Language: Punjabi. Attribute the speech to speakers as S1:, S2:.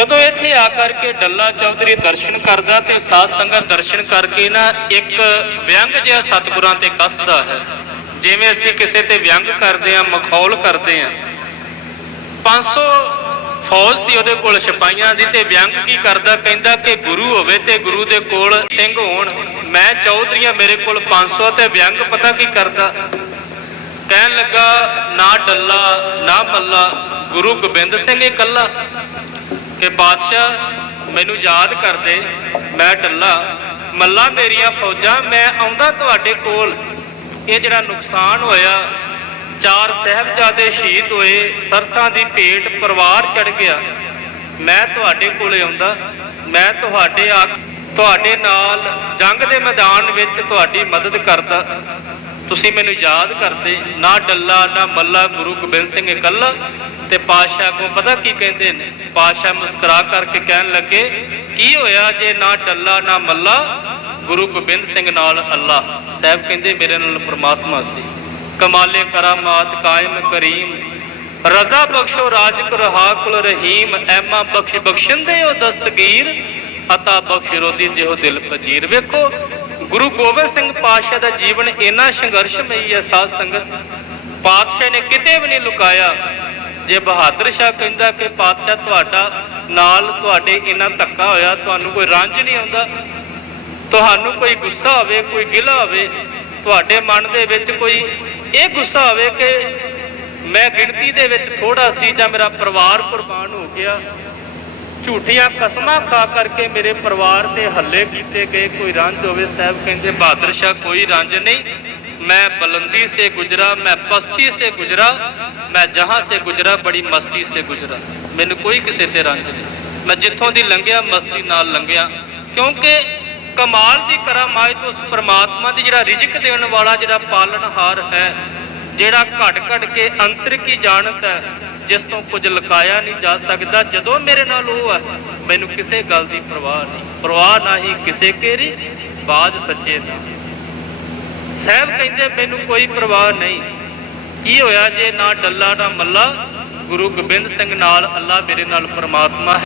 S1: ਜਦੋਂ ਇੱਥੇ ਆ ਕਰਕੇ ਡੱਲਾ ਚੌਧਰੀ ਦਰਸ਼ਨ ਕਰਦਾ ਤੇ ਸਾਧ ਸੰਗਤ ਦਰਸ਼ਨ ਕਰਕੇ ਨਾ ਇੱਕ ਵਿਅੰਗ ਜਿਹਾ ਸਤਿਗੁਰਾਂ ਤੇ ਕੱਸਦਾ ਹੈ। ਜਿਵੇਂ ਅਸੀਂ ਕਿਸੇ ਤੇ ਵਿਅੰਗ ਕਰਦੇ ਆ ਮਖੌਲ ਕਰਦੇ ਆ 500 ਫੌਜ ਸੀ ਉਹਦੇ ਕੋਲ ਸਿਪਾਹੀਆਂ ਦੀ ਤੇ ਵਿਅੰਗ ਕੀ ਕਰਦਾ, ਕਹਿੰਦਾ ਕਿ ਗੁਰੂ ਹੋਵੇ ਤੇ ਗੁਰੂ ਦੇ ਕੋਲ ਸਿੰਘ ਹੋਣ। ਮੈਂ ਚੌਧਰੀਆਂ ਮੇਰੇ ਕੋਲ 500 ਤੇ ਵਿਅੰਗ ਪਤਾ ਕੀ ਕਰਦਾ? ਕਹਿਣ ਲੱਗਾ, ਨਾ ਡੱਲਾ, ਨਾ ਮੱਲਾ, ਗੁਰੂ ਗੋਬਿੰਦ ਸਿੰਘ ਇਕੱਲਾ। ਕਿ ਬਾਦਸ਼ਾਹ ਮੈਨੂੰ ਯਾਦ ਕਰਦੇ, ਮੈਂ ਡੱਲਾ, ਮੱਲਾ ਮੇਰੀਆਂ ਫੌਜਾਂ, ਮੈਂ ਆਉਂਦਾ ਤੁਹਾਡੇ ਕੋਲ। ਇਹ ਜਿਹੜਾ ਨੁਕਸਾਨ ਹੋਇਆ, ਚਾਰ ਸਹਿਬਜ਼ਾਦੇ ਸ਼ਹੀਦ ਹੋਏ, ਸਰਸਾਂ ਦੀ ਭੇਟ ਪਰਿਵਾਰ ਚੜ ਗਿਆ। ਮੈਂ ਤੁਹਾਡੇ ਕੋਲੇ ਆਉਂਦਾ, ਮੈਂ ਤੁਹਾਡੇ ਆ ਤੁਹਾਡੇ ਨਾਲ ਜੰਗ ਦੇ ਮੈਦਾਨ ਵਿੱਚ ਤੁਹਾਡੀ ਮਦਦ ਕਰਦਾ। ਤੁਸੀਂ ਮੈਨੂੰ ਯਾਦ ਕਰਦੇ, ਨਾ ਡੱਲਾ, ਨਾ ਮੱਲਾ, ਗੁਰੂ ਗੋਬਿੰਦ ਸਿੰਘ ਇਕੱਲਾ ਤੇ ਪਾਤਸ਼ਾਹ ਕੋ ਪਤਾ ਕੀ ਕਹਿੰਦੇ ਨੇ? ਪਾਤਸ਼ਾਹ ਮੁਸਕਰਾ ਕਰਕੇ ਕਹਿਣ ਲੱਗੇ, ਕੀ ਹੋਇਆ ਜੇ ਨਾ ਡੱਲਾ, ਨਾ ਮੱਲਾ? ਗੁਰੂ ਗੋਬਿੰਦ ਸਿੰਘ ਨਾਲ ਅੱਲਾ। ਸਾਹਿਬ ਕਹਿੰਦੇ, ਮੇਰੇ ਨਾਲ ਪ੍ਰਮਾਤਮਾ ਸੀ। ਕਮਾਲੇ ਕਰਾਮਾਤ ਕਾਇਮ ਕਰੀਮ। ਰਜ਼ਾ ਬਖਸ਼ੋ ਰਾਜਕ ਰਹਾ ਕੁਲ ਰਹੀਮ। ਐਮਾ ਬਖਸ਼ ਬਖਸ਼ਿੰਦੇ ਉਹ ਦਸਤਗੀਰ। ਅਤਾ ਬਖਸ਼ ਰੋਦੀ ਜਿਹੋ ਦਿਲ ਪਜੀਰ ਵੇਖੋ। ਗੁਰੂ ਗੋਬਿੰਦ ਸਿੰਘ ਪਾਤਸ਼ਾਹ ਦਾ ਜੀਵਨ ਇੰਨਾ ਸੰਘਰਸ਼ਮਈ ਹੈ, ਸਾਧ ਸੰਗਤ। ਪਾਤਸ਼ਾਹ ਨੇ ਕਿਤੇ ਵੀ ਨਹੀਂ ਲੁਕਾਇਆ। ਜੇ ਬਹਾਦਰ ਸ਼ਾਹ ਕਹਿੰਦਾ ਕਿ ਪਾਤਸ਼ਾਹ ਤੁਹਾਡਾ ਨਾਲ ਤੁਹਾਡੇ ਇੰਨਾ ਧੱਕਾ ਹੋਇਆ, ਤੁਹਾਨੂੰ ਕੋਈ ਰੰਜ ਨਹੀਂ ਆਉਂਦਾ, ਤੁਹਾਨੂੰ ਕੋਈ ਗੁੱਸਾ ਹੋਵੇ ਕੋਈ ਗਿਲਾ ਹੋਵੇ ਤੁਹਾਡੇ ਮਨ ਦੇ ਵਿੱਚ ਕੋਈ ਇਹ ਗੁੱਸਾ ਹੋਵੇ ਕਿ ਮੈਂ ਗਿਣਤੀ ਦੇ ਵਿੱਚ ਥੋੜਾ ਸੀ ਜਾਂ ਮੇਰਾ ਪਰਿਵਾਰ ਕੁਰਬਾਨ ਹੋ ਗਿਆ ਝੂਠੀਆਂ ਕਸਮਾਂ ਖਾ ਕਰਕੇ ਮੇਰੇ ਪਰਿਵਾਰ ਤੇ ਹੱਲੇ ਕੀਤੇ ਗਏ ਕੋਈ ਰੰਜ ਹੋਵੇ, ਸਾਹਿਬ ਕਹਿੰਦੇ, ਬਹਾਦਰ ਸ਼ਾਹ, ਕੋਈ ਰੰਜ ਨਹੀਂ। ਮੈਂ ਬਲੰਦੀ ਸੇ ਗੁਜਰਾ, ਮੈਂ ਪਸਤੀ ਸੇ ਗੁਜਰਾ, ਮੈਂ ਜਹਾਂ ਸੇ ਗੁਜਰਾ, ਬੜੀ ਮਸਤੀ ਸੇ ਗੁਜਰਾ। ਮੈਨੂੰ ਕੋਈ ਕਿਸੇ ਤੇ ਰੰਜ ਨਹੀਂ। ਮੈਂ ਜਿੱਥੋਂ ਦੀ ਲੰਘਿਆ, ਮਸਤੀ ਨਾਲ ਲੰਘਿਆ। ਕਿਉਂਕਿ ਕਮਾਲ ਦੀ ਕਰਾਮਾਤ ਉਸ ਪ੍ਰਮਾਤਮਾ ਦੀ ਜਿਹੜਾ ਰਿਜ਼ਕ ਦੇਣ ਵਾਲਾ, ਜਿਹੜਾ ਪਾਲਣਹਾਰ ਹੈ ਜਿਹੜਾ ਘਟ ਘਟ ਕੇ ਅੰਤਰ ਕੀ ਜਾਣਤ ਹੈ, ਜਿਸ ਤੋਂ ਕੁਝ ਲੁਕਾਇਆ ਨਹੀਂ ਜਾ ਸਕਦਾ, ਜਦੋਂ ਮੇਰੇ ਨਾਲ ਉਹ ਹੈ, ਮੈਨੂੰ ਕਿਸੇ ਗੱਲ ਦੀ ਪਰਵਾਹ ਨਹੀਂ। ਪਰਵਾਹ ਨਹੀਂ ਕਿਸੇ ਕੇਰੀ, ਬਾਜ ਸੱਚੇ ਦਾ ਸਾਹਿਬ ਕਹਿੰਦੇ, ਮੈਨੂੰ ਕੋਈ ਪਰਵਾਹ ਨਹੀਂ। ਕੀ ਹੋਇਆ ਜੇ ਨਾ ਡੱਲਾ, ਨਾ ਮੱਲਾ? ਗੁਰੂ ਗੋਬਿੰਦ ਸਿੰਘ ਨਾਲ ਅੱਲਾ ਮੇਰੇ ਨਾਲ ਪਰਮਾਤਮਾ ਹੈ।